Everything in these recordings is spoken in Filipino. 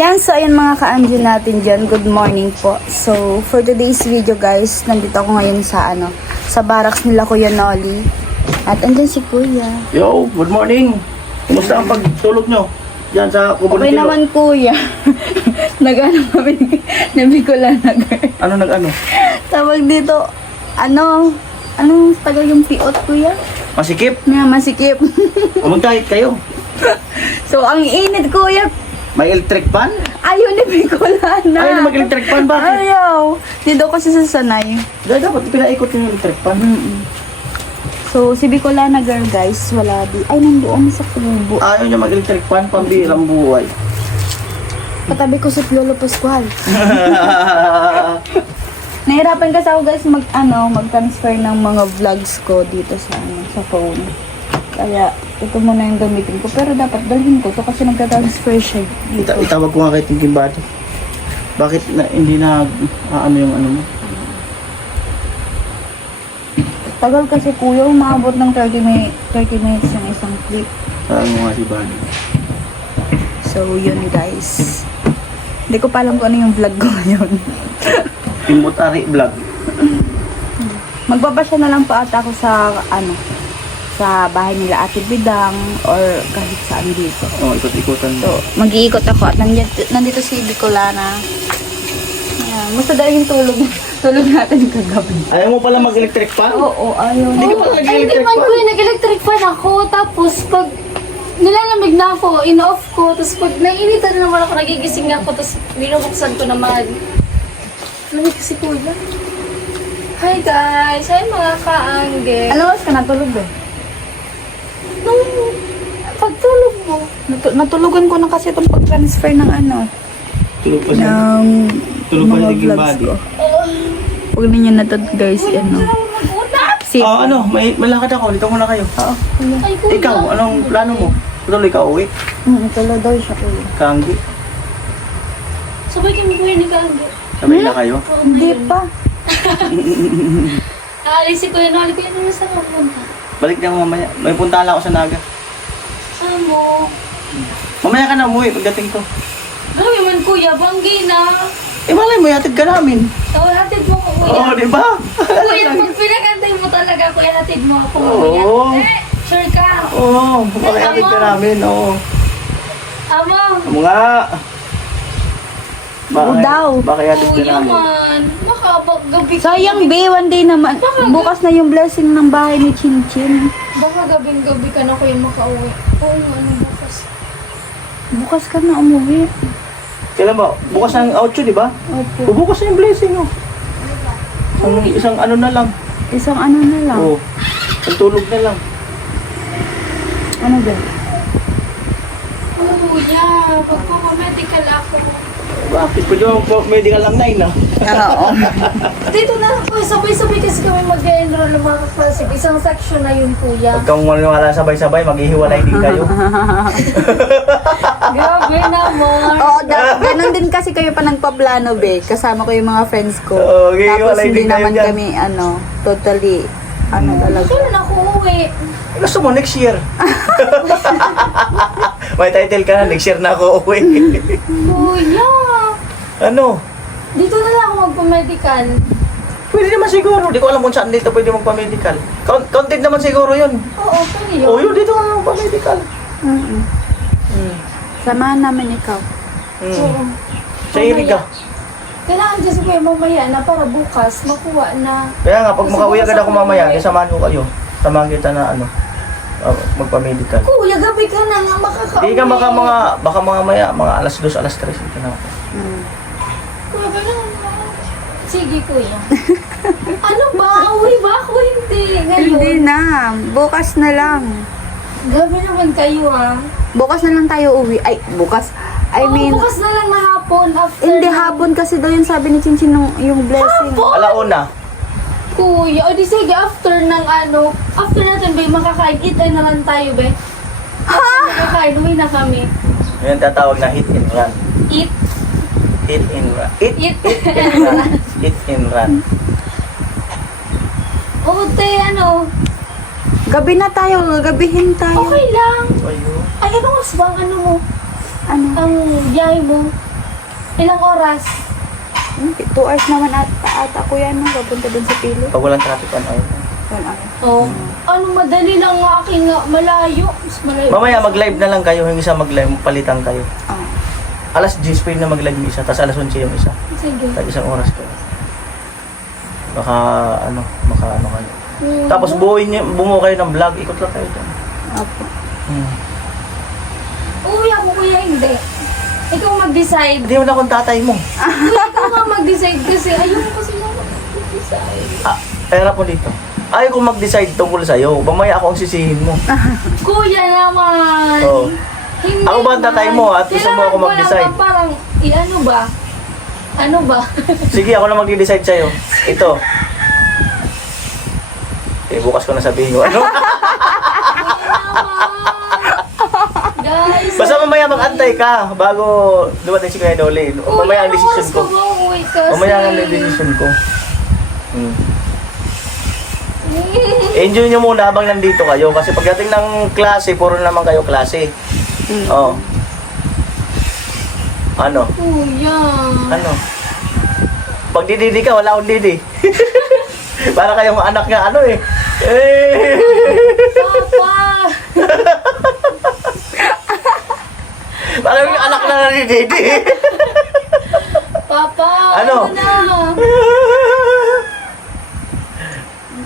Yan, so ayun mga ka-Anju natin dyan. Good morning po. So, for today's video guys, nandito ako ngayon sa sa barracks nila Kuya Nolly. At andyan si Kuya. Yo, good morning. Kumusta ang pagtulog nyo? Diyan sa Kubo Okay naman Kuya. Nag-ano kami, nabigula na girl. Ano nag-ano? Tawag dito, anong tagal yung piot Kuya? Masikip? Nga, masikip. Magkahit kayo. So, ang init Kuya. May electric fan? Ayaw ni Bicolana. Ayaw na mag-electric fan, bakit? Ayaw. Hindi daw kasi sasanay. Dapat pinaikot yung electric fan. So, si Bicolana girl guys, wala di. Ay, nandoon sa kubo. Ayaw niya mag-electric fan, pambihirang buhay. Katabi ko si Piolo Pascual. Nahirapan kasi ako guys mag-transfer ng mga vlogs ko dito sa phone. Kaya, ito muna yung gamitin ko. Pero dapat dalhin ko to kasi nagka-transfer siya dito. Itawag ko nga kay Thinking Body. Bakit hindi na yung ano mo? Tagal kasi kuya, umabot ng 30 minutes yung isang clip. Saan mo nga si Body? So, yun guys. Hindi ko pa alam kung ano yung vlog ko ngayon. Timotari vlog. Magbabasya na lang po ata ako sa sa bahay nila Ate Bidang or kahit saan dito. Oh, ikot-ikotan mo. So, mag-iikot ako at nandito si Bicolana. Ayan, musta dahil yung tulog natin kagabi. Ayaw mo pala mag-electric fan? Oo, ayaw. Hindi ka pala Ay, hindi nag-electric man fan? ko nag-electric fan ako. Tapos, pag nilalamig na ako, in-off ko. Tapos, pag naiinitan na naman ako, nagigising ako. Tapos, binubuksan ko naman. Lamig kasi kuya. Hi guys! Hi mga kaangge! Ano oras ka natulog eh? Nung pagtulog mo, Natulugan ko na kasi itong pag-transfer ng Tulog pa siya. ng Tulog pa mga yung Thinking vlogs Body. ko. Huwag ninyo na to guys, Si, May malakad ako. Dito muna kayo. oo, kuya. ay kuya. Ikaw, anong plano mo? Tuloy ka uwi? Tuloy daw siya kuya. Kanggi? Sabay kami kuya ni kaangge. Sabay na kayo? Hindi pa. Aalis si kuya Nolly. Kuya Nolly, saan ka pumunta? Balik na ako mamaya. May puntahan lang ako sa Naga. Saan mo? Mamaya ka na umuwi pagdating ko. Grabe man kuya, banggi na. Eh malay mo, yatid ka namin. Tawag hatid mo ko kuya. Oo, di ba? Kuya, pag pinagantay mo talaga, kuya, hatid mo ako. Oo. Kuya. Sure ka? Oo, makayatid ka namin. Oo. Amo. Amo nga. Oo daw. Makayatid ka Kuya namin. man. Baka gabi. Sayang be, one day naman. Bukas na yung blessing ng bahay ni Chin Chin. Baka gabing-gabi ka na kuya makauwi. Oo nga, ano bukas. Bukas ka na umuwi. Kailan ba? Bukas ang outro, di ba? Opo. Bukas na yung blessing, oh. Isang ano na lang. Isang ano na lang. Oo. Ang tulog na lang. Ano ba? Kuya, pagpapamedical ako. Bakit? Pwede mo medical lang na Oo. Dito na ako, sabay-sabay kasi kami mag-enroll ng mga kaklase. Isang section na yun, kuya. Pag kang maniwala sabay-sabay, maghihiwalay din kayo. Grabe naman. Oo, ganun din kasi kayo pa nagpaplano, be. Kasama ko yung mga friends ko. Oo, okay, Tapos wala hindi din kayo naman dyan. kami, totally, talaga. Kailan ako uwi? Gusto mo next year? May title ka na, next year na ako uwi. Kuya. Ano? Dito na lang ako magpa-medical. Pwede naman siguro. Di ko alam kung saan dito pwede magpa-medical. Counted naman siguro yun. Oo, pero yun. Oo, yun dito ka magpa-medical. Mm-mm. Samahan namin ikaw. Oo. Sa Iriga. Kailangan dyan sa kuya mamaya na para bukas makuha na. Kaya nga, pag makauwi agad ako mamaya, samahan ko kayo. Samahan kita na magpa-medical. Kuya, gabi ka na nga makaka-uwi. Hindi ka baka mga maya, mga alas 2, alas 3. Ito na ako. Kuya, kailangan mo. Sige, kuya. Ano ba? Uwi ba ako? Hindi. Hindi Ngayon. na. Bukas na lang. Gabi naman kayo, ah. Bukas na lang tayo uwi. Ay, bukas. I Oo, mean, bukas na lang na hapon. After hindi na- hapon kasi daw yung sabi ni Chin Chin yung blessing. Hapon? Alauna. Kuya, o di sige, after after natin, be, makakain, eat and run tayo, be. Ha? Makakain, uwi na kami. Yan tatawag na hit and run. Eat. Hit and run. Eat Eat. and run. Hit and run. O, te, Gabi na tayo, gagabihin tayo. okay lang. Ayun. Ay, ano mas bang ano mo? Ano? Ang biyahe mo? Ilang oras? 2 hours naman ata kuya nung papunta dun sa pilo. Pag walang traffic, ano yun. 1 hour. Oh. Ano, madali lang nga aking nga, malayo. Mas malayo. Mamaya mag-live na lang kayo, yung isa mag-live, palitan kayo. Ah. Alas 10 pa yun na mag-live yung isa, tapos alas 11 yung isa. Sige. Tag isang oras kayo. Baka ano kayo. Tapos bumuo kayo ng vlog, ikot lang kayo dyan. Opo. Uwi ako kuya, hindi. Ikaw mag-decide. Hindi mo na akong tatay mo. Kuya, ikaw nga mag-decide kasi ayoko kasi lang mag-decide. Pera po dito. Ayaw kong mag-decide tungkol sa'yo. Mamaya ako ang sisihin mo. Kuya naman. Oo. Hindi Ako ba ang tatay mo at gusto mo ako kailangan ko mag-decide? lang parang, ano ba? Ano ba? Sige, ako na mag-decide sa'yo. Ito. Bukas ko na sabihin ko. Ano? Guys. Basta mamaya mag-antay ka bago dumating si Kuya Dolly. Mamaya ang decision ko. Mamaya ang decision ko. Enjoy nyo muna habang nandito kayo. Kasi pagdating ng klase, puro naman kayo klase. Oh. Ano? Kuya. Ano? Pag dididi ka, wala akong didi. Para kayong anak nga ano eh. Papa. Para yung anak na nadididi. Papa. Ano? Na?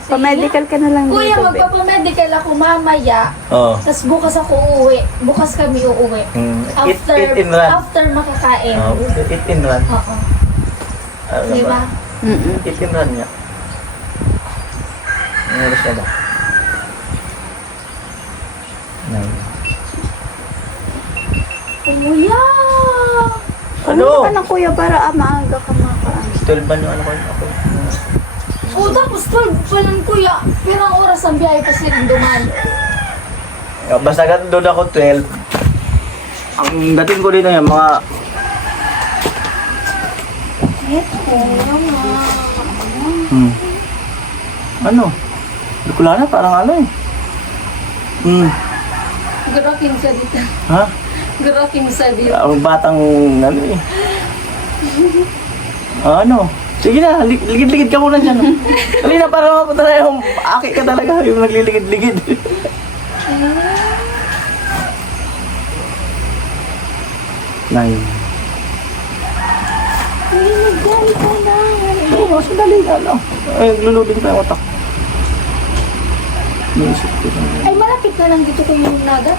Pa-medical ka na lang Kuya, dito, babe. magpapamedical ako mamaya. Oh. Tapos bukas ako uuwi. Bukas kami uuwi. After, Eat and run. after makakain. Oh, eat and run. Oo. Ano Diba? ba? Mm-mm. Eat and run nga. Ano oras na ba? 9. Kuya! Ano? Ano ka na kuya para maaga ka makaan? 12 ba yung ano ko? Ako. O tapos 12 pa lang kuya. Pirang oras ang biyahe kasi rin duman. Basta doon ako 12. Ang dating ko dito yung mga ano? Wala na, parang ano eh. Garakin sa dito. Ha? Garakin sa dito. Ang batang ano eh. Ano? Sige na, ligid-ligid ka muna dyan. Dali na, para mapunta na yung aki ka talaga, yung nagliligid-ligid. Nine. Oo, mas madali na lang. Ay, lulubin pa yung otak. Naisip ko na. Ay, malapit na lang dito kayo yung naga.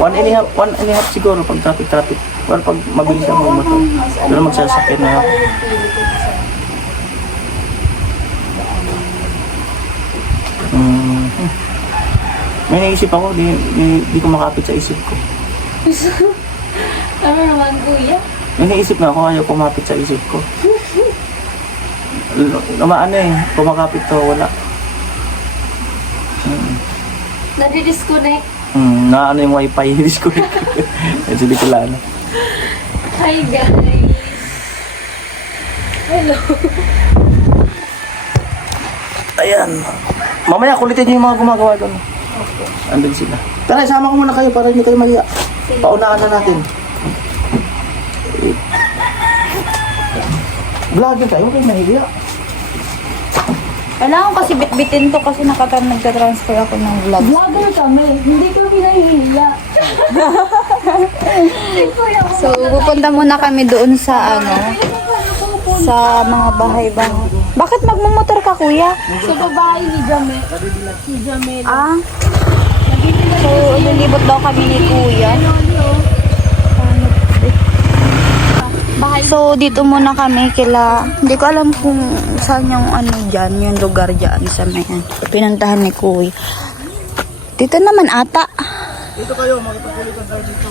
1.5 siguro pag traffic. Or pag mabilis ang mga motor. Pero magsasakit na ako. May naisip ako, di ko makapit sa isip ko. Ano naman kuya? May naisip na ako, ayaw kumapit sa isip ko. Ano eh, kumakapit to, wala. Nadi-disconnect. Na ano yung wifi, disconnect. Kasi di ko lana. Hi guys. Hello. Ayan. Mamaya kulitin niyo yung mga gumagawa doon. Andun sila. Tara, sama ko muna kayo para hindi kayo mahiya. Paunahan na natin. Vlogger tayo, huwag kayo mahiya. Kailangan ko kasi bitbitin to kasi nagka-transfer ako ng vlog. Vlogger kami. Hindi kami nahihiya. So, pupunta muna kami doon sa sa mga bahay-bahay. Bakit magmumotor ka, kuya? Sa babae ni Jamel. Ni Jamel. Ah? So, lilibot daw kami ni kuya. So, dito muna kami kila... Hindi ko alam kung saan yung ano dyan, yung lugar dyan sa may pinuntahan ni kuya. Dito naman ata. Dito kayo, makipagkulitan kayo dito.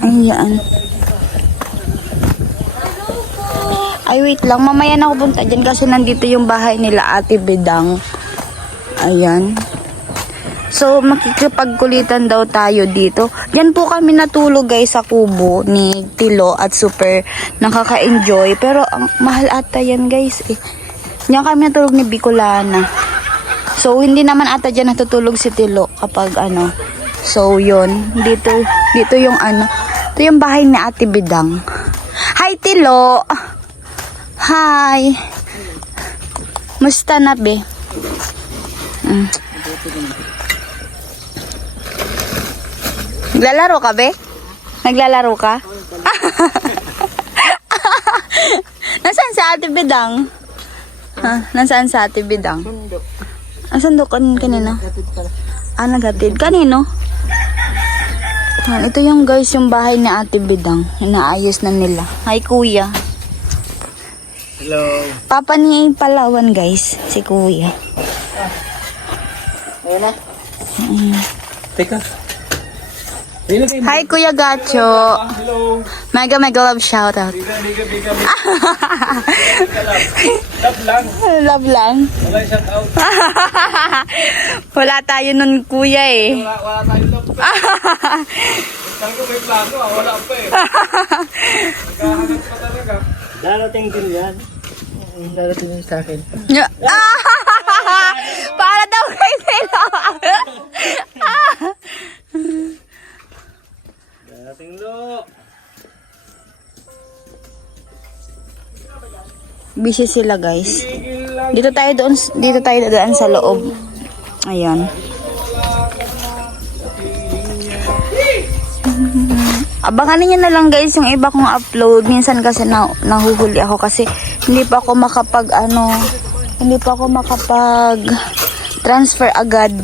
Ayan. Ay, wait lang. Mamaya na ako punta dyan kasi nandito yung bahay nila Ate Bedang. Ayan. So, makikipagkulitan daw tayo dito. Diyan po kami natulog guys sa kubo ni Tilo at super nakaka-enjoy. Pero ang mahal ata yan guys eh. Diyan kami natulog ni Bicolana. So, hindi naman ata dyan natutulog si Tilo kapag ano. So, yun. Dito yung ano. Ito yung bahay ni Ate Bedang. Hi, Tilo. Hi. Musta na, be? Naglalaro ka, be? Naglalaro ka? Nasaan si Ate Bidang? Ha? Nasaan si Ate Bidang? Ang sandok kanina? Ah, naghatid. Kanino? Ito yung guys, yung bahay ni Ate Bidang. Inaayos na nila. Hi, kuya. Hello. Papa ni Palawan, guys. Si kuya. Ayan na. Teka. Hi, Kuya Gacho. Hello. Mega love shoutout. Biga. Love lang. Love lang. Wala shout out. Wala tayo nun, kuya eh. Wala tayo love. Saan ko may plano wala pa eh. Naghahanap pa talaga. Darating din yan. Darating din sa akin. Para daw kay Tilo. Darating lo. Busy sila, guys. Dito tayo doon sa loob. Ayan. Abangan niyo na lang, guys, yung iba kong upload. Minsan kasi nahuhuli ako kasi hindi pa ako makapag transfer agad.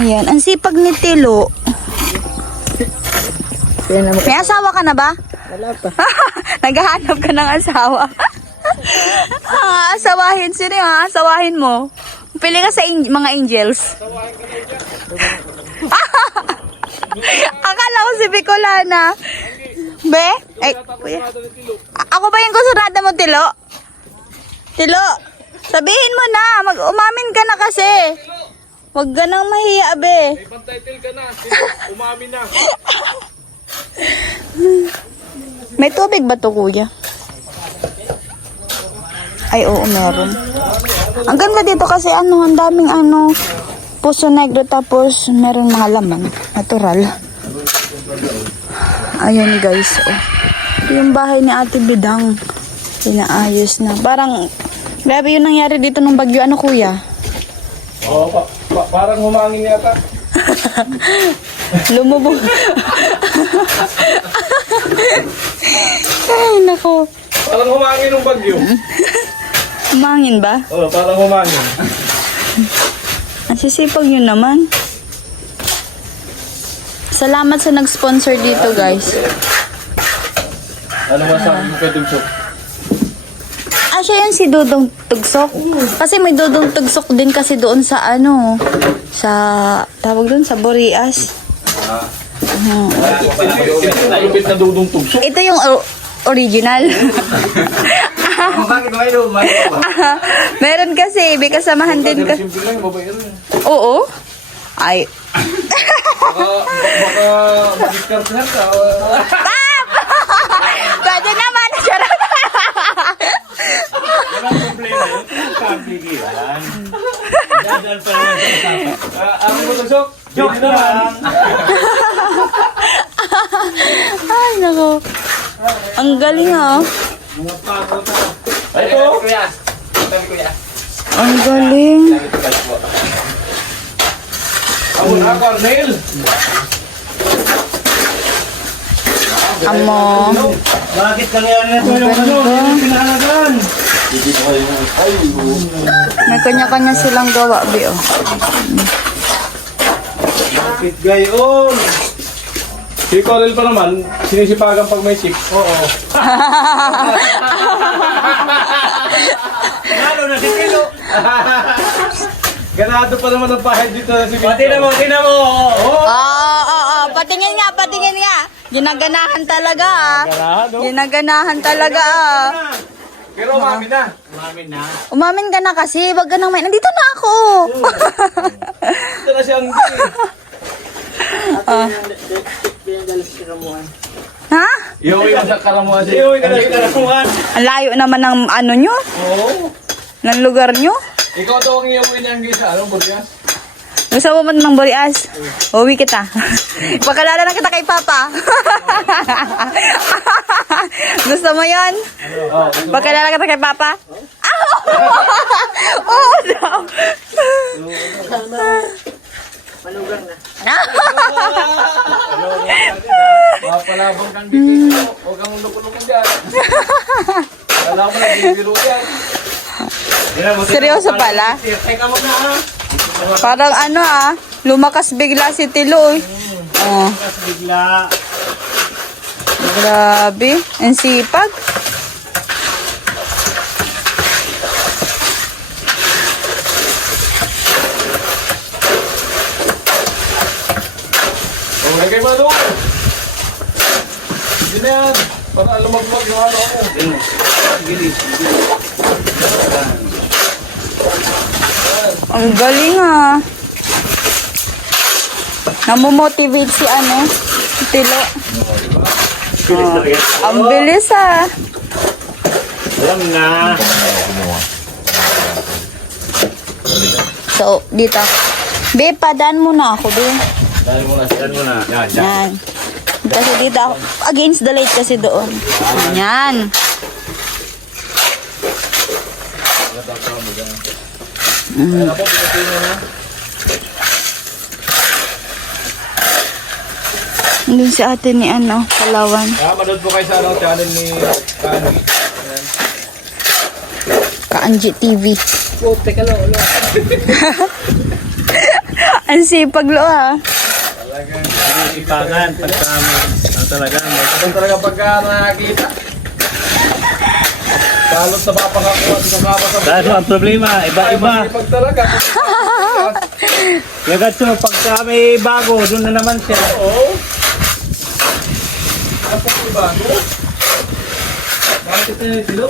Ayan. Ang sipag ni Tilo. May asawa ka na ba? Wala pa. Naghahanap ka ng asawa. Asawahin. Sino yung asawahin mo? Pili ka sa mga angels. Akala ko si Bicolana. Be? Ay, kuya. Ako ba yung kusunada mo, Tilo? Tilo, sabihin mo na. Umamin ka na kasi. Huwag ka nang mahiya, be. May title ka na. Umami na. May tubig ba to, kuya? Ay, oo, meron. Ang ganda dito kasi ang daming puso negro tapos meron mga laman. Natural. Ayun, guys. Oh. Ito yung bahay ni Ate Bidang. Inaayos na. Parang, grabe yung nangyari dito nung bagyo. Ano, kuya? Oo, parang humangin yata. Lumubog. Ay, nako. Parang humangin ng bagyo. Umangin ba? Oo, parang humangin. Ang sisipag yun naman. Salamat sa nag-sponsor dito, guys. Ano masabi mo kay Tugsok? Siya yun si Dudong Tugsok. Kasi may Dudong Tugsok din kasi doon sa sa, tawag doon, sa Borias. Malupit na dudong Tugsok. Ito yung original. Bakit kayo? Meron kasi, may kasamahan din ka. Simple lang, babae rin. Oo. Ay. Baka mag-discard ka. Pwede naman. Charot. Walang problema yun. Kabigilan. Dadal pa naman sa usapan. Ako mo Tugsok? Joke lang. Ay, nako. Ang galing, oh. Ito. Kuya. Ang galing. Ako na, Cornel. Amo. Bakit nangyari na ito yung pinahalagan? May kanya-kanya silang gawa, Bi, oh. Bakit gayon? Si Cornel pa naman, sinisipagan pag may chip. Oo. Lalo na si Tilo. Ganado pa naman ang bahay dito na si Tilo. Pati mo. Oo. Patingin nga. Ginaganahan talaga, Ganado. Ginaganahan talaga, Pero umami na. Umamin ka na kasi, wag ka nang may... Nandito na ako! Ito na siyang... Ha? Iuwi ka sa kalamuhan siya. Iuwi ka na sa kalamuhan. Ang layo naman ng nyo? Oo. Ng lugar nyo? Ikaw daw ang iuwi niyang gisa. Anong Burgas? Gusto mo man ng Borias? Uwi kita. Pagkalala na kita kay Papa. Gusto mo yun? Oh, Pagkilala ka kay Papa? Ah! Oo daw. malugang na. Mapalabang kang bibig mo. Huwag kang lukulungan dyan. Alam mo na, bibiro yan. Seryoso pala? Teka mo na ha. Parang ano lumakas bigla si Tilo eh. Oh, Mas bigla. grabe. Ang sipag. Okay kayo malo. Hindi na yan. Para lumagmag yung ano ako. Gilis. Ang galing Namomotivate si si Tilo. Ang bilis Alam na. So, dito. Be, padaan muna ako, be. Dahil mo na. Yan. Yan. Kasi dito ako, against the light kasi doon. Yan. Ayan ako, pinatay mo na. Hindi si ate ni Palawan. Manood po kayo sa channel ni Kani. Kaanji TV. Oh, teka lang, ulo. Ang sipag Talagang ipagan pagka talagang talaga pagka nakakita. Kalot sa papakakuha sa kapa sa Dahil ang problema, iba-iba. Pag talaga. Kaya gato, pagka may bago, doon na naman siya. Oo. Kapag may bago. Bakit na yung tilo?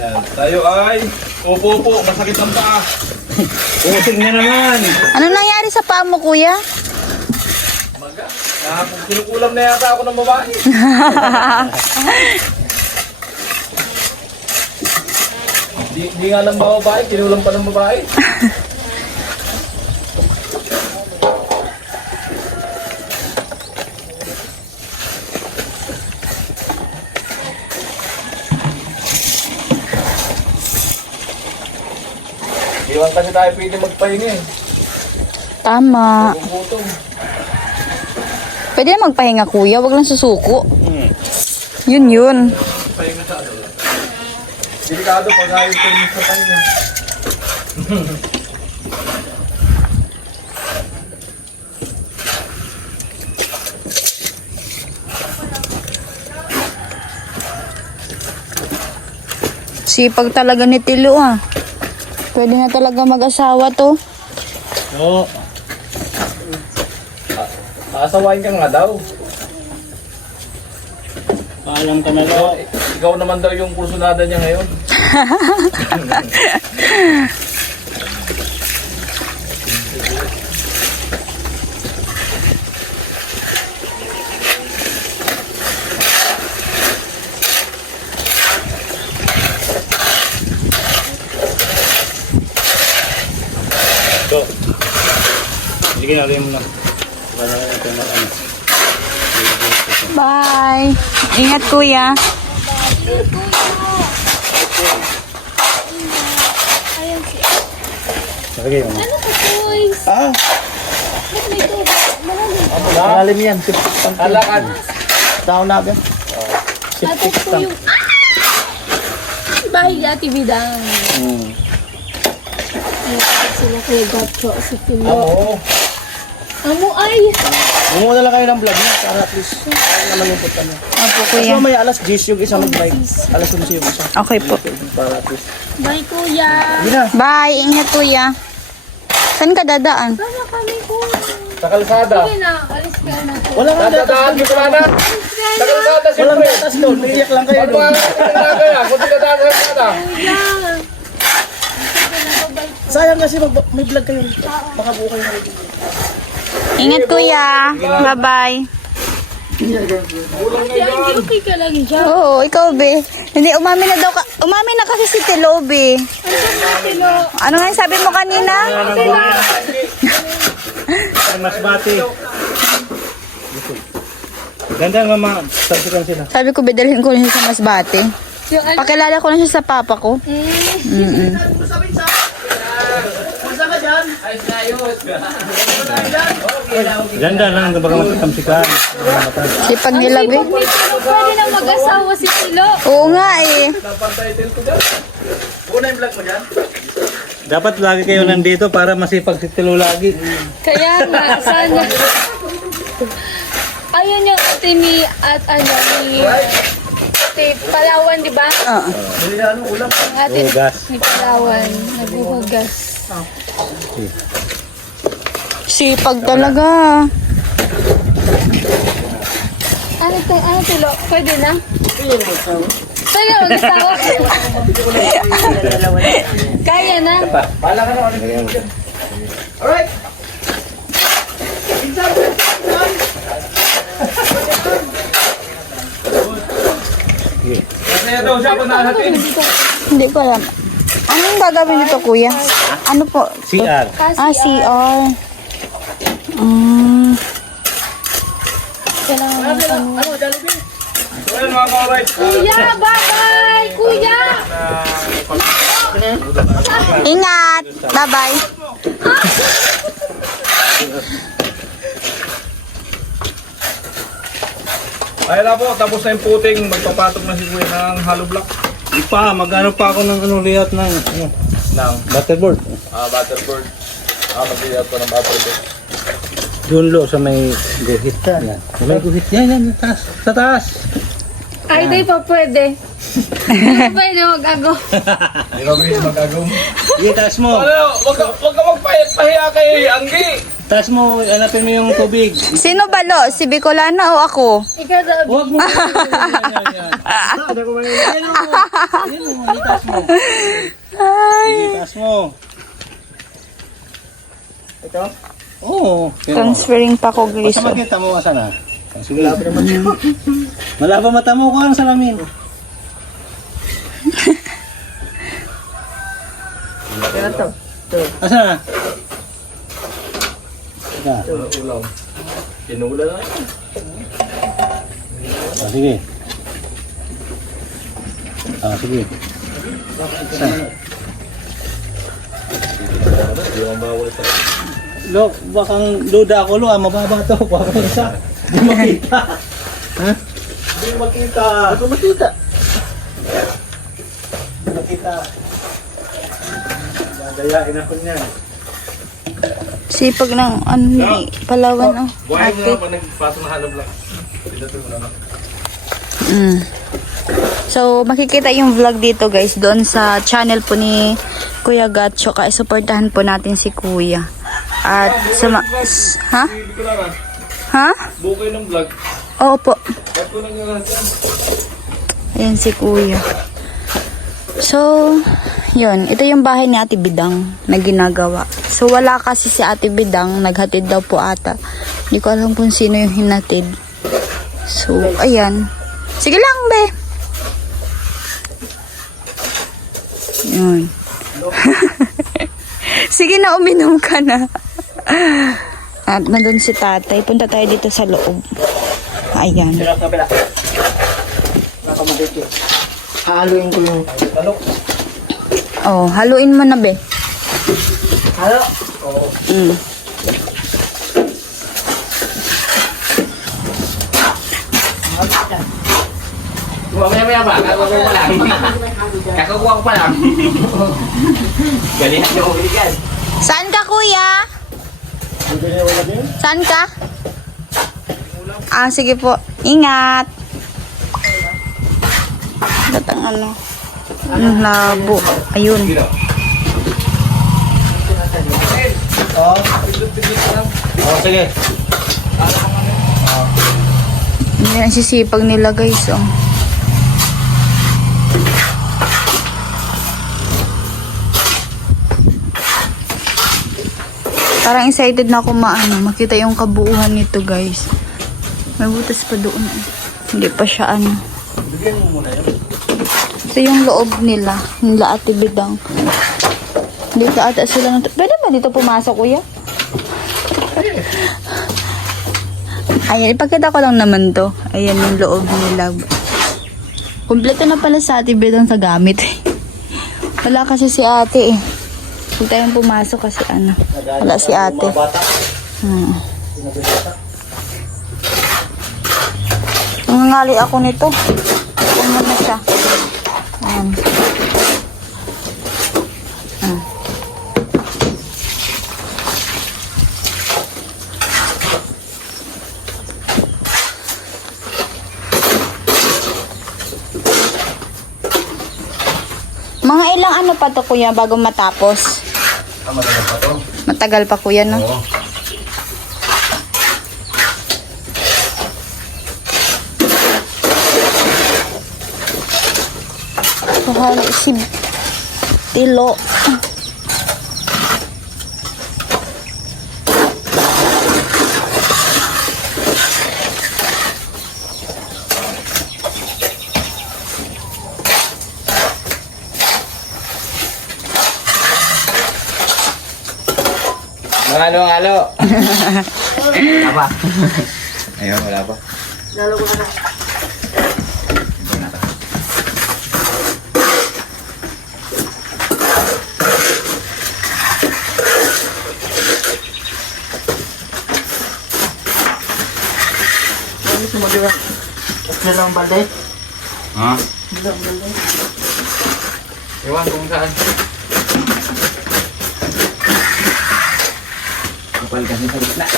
Yan. Tayo ay upo, masakit ang paa. Usig na naman. Ano nangyari sa paa mo, kuya? Maga. Kinukulam na yata ako ng babae. Di nga lang ba babae, kinulam pa ng babae. Iwan kasi tayo pwede magpahinga eh. Tama. Gugutom. Pwede na magpahinga, kuya. Wag lang susuko. Yun. Pahinga sa ano. Delikado pag ayaw ko sa pahinga. Sipag talaga ni Tilo Pwede na talaga mag-asawa to. Oo. Asawain ka nga daw. Paalam ka na daw. Ikaw naman daw yung kursunada niya ngayon. So, sige na rin mo na. Para ito na ano. Bye. Ingat, kuya. Sige mo. Ano ka, boys? Ah, Ba't may tubig? Malalim. malalim yan. Alakad. Tao na agad. Tapos po yung... Bahay ni Ate Bidang. Ayan sila kay Gacho, si Tilo. Oo. Amo ay! Bumuna lang kayo ng vlog niya para at least naman yung punta niya. Opo, Kasi kuya. may alas 10 yung isa mag-live. Alas 11 yung isa. Okay po. Para at least. Bye, kuya! Hindi na. Bye. Ingat, kuya. Saan ka dadaan? Sama kami, kuya. Sa kalsada. Sige na, alis ka na po. Wala kang gatas. Dadaan mo pala na. Sa kalsada, Walang siyempre. gatas doon. Iiyak lang kayo Ano doon. mga kaya? Kung di dadaan sa kalsada. Kuya! Sige na, bye-bye. Sayang kasi may vlog kayo. Baka buo kayo na. Ingat, kuya. Bye-bye. Guilty ka lang dyan. Oo, ikaw, be. Hindi, umami na daw ka. Umami na kasi si Tilo, be. Ano nga yung sabi mo kanina? Ay, mas bati. Ganda mama, sarsukan sila. Sabi ko, bedalhin ko na siya sa Masbate. Yung ano? Pakilala ko na siya sa papa ko. Mm-mm. Ganda lang, baka matatamsikan. Sipag nila, be. Pwede na mag-asawa si Tilo. Oo nga, eh. Dapat lagi kayo nandito para masipag si Tilo lagi. Kaya nga, sana. Ayun yung ate ni, at ano, ni ate Palawan, di ba? Oo. Ang ate Hugas. ni Palawan, naghuhugas. Sipag talaga. Ano Tilo? Pwede na? Pwede na mag-asawa? Kaya na? Masaya daw siya kung nahatin. Hindi ko alam. Anong gagawin dito, kuya? Ano po? CR. Ah, CR. Mm. Kailangan ng ano. Ayun mga kaway. Kuya, bye-bye! Kuya! Ingat! Bye-bye. Ayun na po, tapos na yung puting. Magpapatok na si Kuya ng hollow block. Di pa, mag-ano pa ako ng layout ng Ng butterboard. butterboard. Mag-iat ko ng butterboard. Doon lo sa may guhit. Yan. Sa may guhit. Yan, taas. Sa taas. Ay, di pa pwede. Di pa pwede mag-ago. Ikaw bilis mag-agong. Sige, taas mo. Ano, wag ka magpahiya kay Anggi. Taas mo, hanapin mo yung tubig. Sino balo? Si Bicolana o ako? Ikaw sabi. Huwag mo. Yan. Hindi ko mainit. Yan mo. Taas mo. Sige, taas mo. Ito? Oo. Transferring pa ko, Basta Griso. makita mo ka sana. Sige. Malaba mata mo ko ang salamin. Asa na? Ulam. Kinula na. Sige. Sige. Hindi mo bawal ito. Lo, bakang duda ako lo, mababa to. Bakang isa. Di makita. Ha? Di makita. Di makita. Di makita. Dadayain ako niyan. Sipag ng ano ni Palawan, oh. Buhay mo Ate. na pag nagpasok na hollow block. Pinatol mo na. Mm. So, makikita yung vlog dito, guys, doon sa channel po ni Kuya Gatcho. Kaya supportahan po natin si Kuya. At sa ha? Hindi ko na. Ha? Bukay ng vlog. Oo po. Ba't ko lang yung natin? Ayan si Kuya. So, yun. Ito yung bahay ni Ate Bidang na ginagawa. So, wala kasi si Ate Bidang. Naghatid daw po ata. Hindi ko alam kung sino yung hinatid. So, ayan. Sige lang, be. Yun. Sige na, uminom ka na. At nandun si tatay. Punta tayo dito sa loob. Ayan. Haluin ko yung Oh, haluin mo na, be. halo. Mm. Mamaya ba? Kakakuha ko pa lang. Kakakuha ko pa lang. Ganyan yung uligan. Saan ka, kuya? Saan ka? Ah, sige po. Ingat. Datang ano. Ang labo. Ayun. Sige. Hindi na sisipag nila, guys. Oh. Parang excited na ako makita yung kabuuhan nito, guys. May butas pa doon. Hindi pa siya ano. Bigyan mo muna yun. Ito yung loob nila. Nila Ate Bidang. Dito ata sila. Pwede ba dito pumasok, kuya? Ayan, ipakita ko lang naman to. Ayan yung loob nila. Kompleto na pala sa Ate Bidang sa gamit. Wala kasi si ate eh. Huwag tayong pumasok kasi ano. Wala si ate. Mga bata. Nangangali ako nito. Ano na siya. Ayan. Mga ilang ano pa to kuya bago matapos? Matagal pa to. Matagal pa kuya no? Oo. Mahal si Tilo. Halo. Wala pa. Ayun, wala pa. Gusto mo diba? Kasi lang balde. Ha? Ewan kung saan. Kapal kasi sa gitna.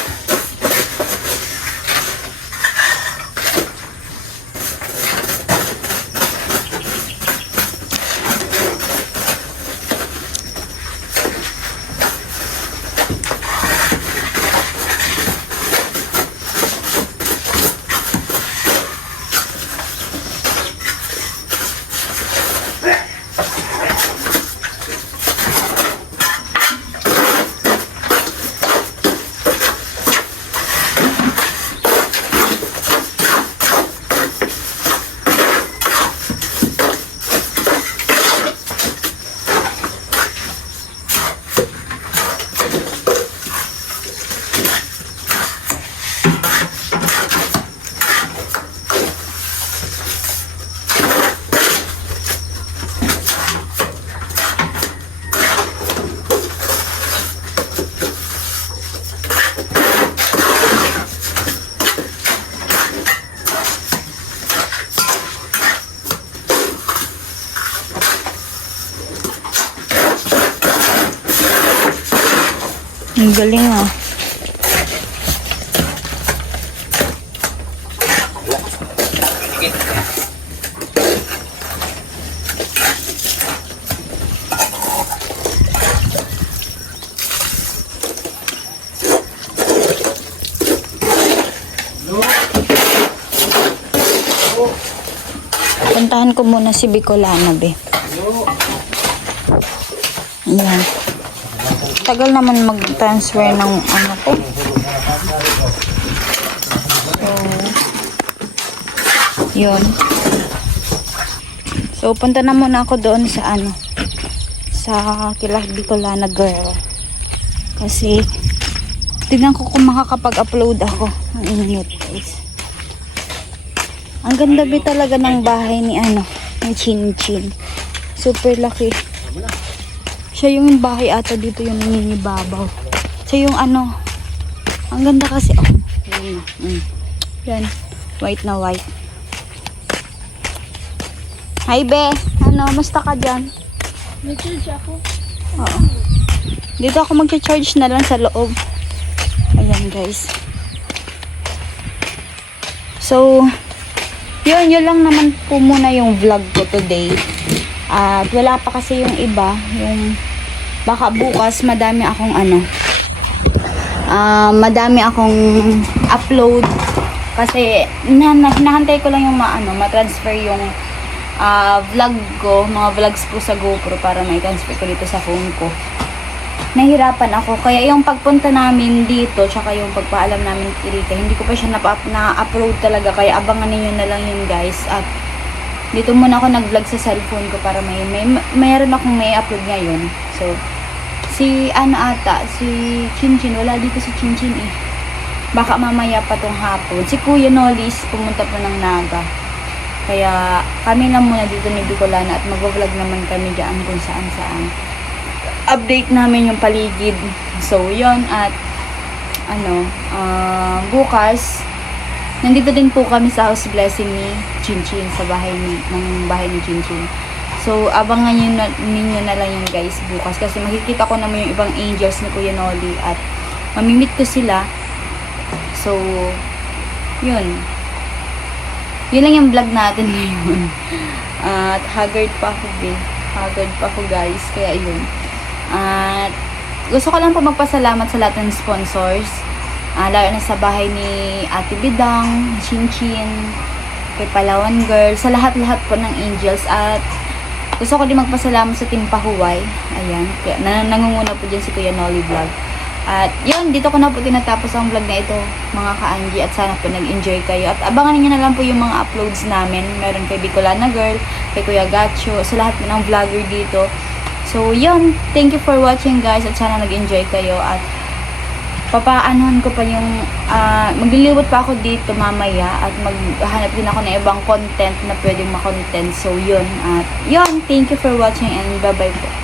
Ang galing ah. Puntahan ko muna si Bicolana, be. Ayan. Tagal naman mag-transfer ng ano ko. So, yun. So, punta na muna ako doon sa ano, sa kila Bicolana girl. Kasi, tignan ko kung makakapag-upload ako. Ang init, guys. Ang ganda ba talaga ng bahay ni ano, ni Chin Chin. Super laki. Siya yung bahay ata dito yung nangingibabaw. Siya yung ano, ang ganda kasi. Oh, yan. Yan. White na white. Hi, be. Ano, musta ka dyan? Nag-charge ako. Oo. Dito ako mag-charge na lang sa loob. Ayan, guys. So, yun lang naman po muna yung vlog ko today. At wala pa kasi yung iba, yung baka bukas madami akong ano, madami akong upload kasi nahantay ko lang yung ma-transfer yung vlog ko, mga vlogs ko sa GoPro para may transfer ko dito sa phone ko. nahirapan ako. Kaya yung pagpunta namin dito, tsaka yung pagpaalam namin kay Rika, hindi ko pa siya na-upload talaga. Kaya abangan ninyo na lang yun guys. At dito muna ako nag-vlog sa cellphone ko para mayroon akong may upload ngayon. So, si Chinchin, wala dito si Chinchin eh. Baka mamaya pa tong hapon. Si Kuya Nolis pumunta pa ng Naga. Kaya kami lang muna dito ni Bicolana at mag-vlog naman kami dyan kung saan-saan. Update namin yung paligid. So, yon at bukas, nandito din po kami sa house blessing ni Chinchin sa bahay ni Chinchin. So, abangan ninyo na lang yun guys bukas kasi makikita ko naman yung ibang angels ni Kuya Noli at mamimit ko sila. So, yun. Yun lang yung vlog natin ngayon. At haggard pa ako guys. Kaya yun. At gusto ko lang po magpasalamat sa lahat ng sponsors. Lalo na sa bahay ni Ate Bidang, Chinchin, kay Palawan Girl, sa lahat-lahat po ng angels. At gusto ko din magpasalamat sa Team Pahuway. Ayan. Kaya nangunguna po dyan si Kuya Noli Vlog. At yun, dito ko na po tinatapos ang vlog na ito, mga ka-Angie. At sana po nag-enjoy kayo. At abangan niyo na lang po yung mga uploads namin. Meron kay Bicolana Girl, kay Kuya Gacho, sa lahat po ng vlogger dito. So yun, thank you for watching guys. At sana nag-enjoy kayo. At papaanuhan ko pa yung magliliwat pa ako dito mamaya. At maghanap din ako ng ibang content na pwedeng makontent. So yun, at yun, thank you for watching and bye bye po.